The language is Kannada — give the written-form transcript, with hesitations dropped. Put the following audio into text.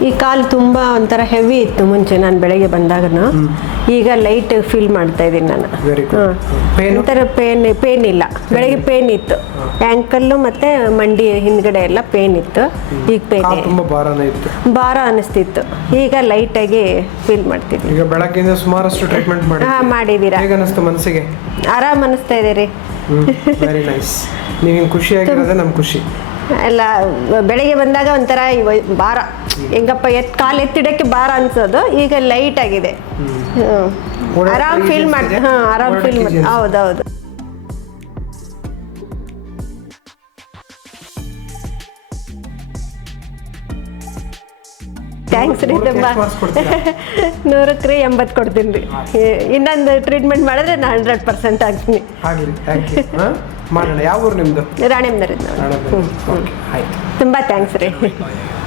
ಈ ಕಾಲು ತುಂಬ ಒಂಥರ ಹೆವಿ ಇತ್ತು ಮುಂಚೆ ನಾನು ಬೆಳಗ್ಗೆ ಬಂದಾಗನು. ಈಗ ಲೈಟ್ ಫೀಲ್ ಮಾಡ್ತಾ ಇದ್ದೀನಿ ನಾನು. ಒಂಥರ ಪೇನ್ ಇಲ್ಲ. ಬೆಳಗ್ಗೆ ಪೇನ್ ಇತ್ತು, ಆ್ಯಂಕಲ್ಲು ಮತ್ತು ಮಂಡಿ ಹಿಂದ್ಗಡೆ ಎಲ್ಲ ಪೇನ್ ಇತ್ತು. ಈಗ ಪೇನ್ ಭಾರ ಅನಿಸ್ತಿತ್ತು. ಈಗ ಲೈಟಾಗಿ ಫೀಲ್ ಮಾಡ್ತಿದ್ವಿ. ಈಗ ಬೆಳಗ್ಗೆಯಿಂದ ಸುಮಾರಷ್ಟು ಟ್ರೀಟ್ಮೆಂಟ್ ಮಾಡಿದ್ದೀರಾ? ಹೇಗೆ ಅನಿಸ್ತು ಮನಸ್ಸಿಗೆ? ಆರಾಮ್ ಅನಿಸ್ತಾ ಇದೆ ರೀ. Very nice. ನೀವು ಖುಷಿಯಾಗಿರೋದೇ ನಮ್ಮ ಖುಷಿ. ಎಲ್ಲ ಬೆಳಗ್ಗೆ ಬಂದಾಗ ಒಂಥರ ಭಾರ ಹೆಂಗಪ್ಪ ಕಾಲು ಎತ್ತಿಡಕ್ಕೆ ಭಾರ ಅನ್ಸೋದು. ಈಗ ಲೈಟ್ ಆಗಿದೆ. ಆರಾಮ್ ಫೀಲ್ ಮಾಡ್ತೀನಿ. ಆರಾಮ್ ಫೀಲ್ ಮಾಡ್ತೀನಿ. ಹೌದೌದು. ಥ್ಯಾಂಕ್ಸ್ ರೀ. ತುಂಬ 100ಕ್ಕೆ 80 ಕೊಡ್ತೀನಿ ರೀ. ಇನ್ನೊಂದು ಟ್ರೀಟ್ಮೆಂಟ್ ಮಾಡಿದ್ರೆ ನಾನು 100% ಆಗ್ತೀನಿ. ಮಾಡೋಣ. ಯಾವ ಊರು ನಿಮ್ಮದು? ರಾಣೆಬೆನ್ನೂರಿಂದ. ತುಂಬ ಥ್ಯಾಂಕ್ಸ್ ರೀ.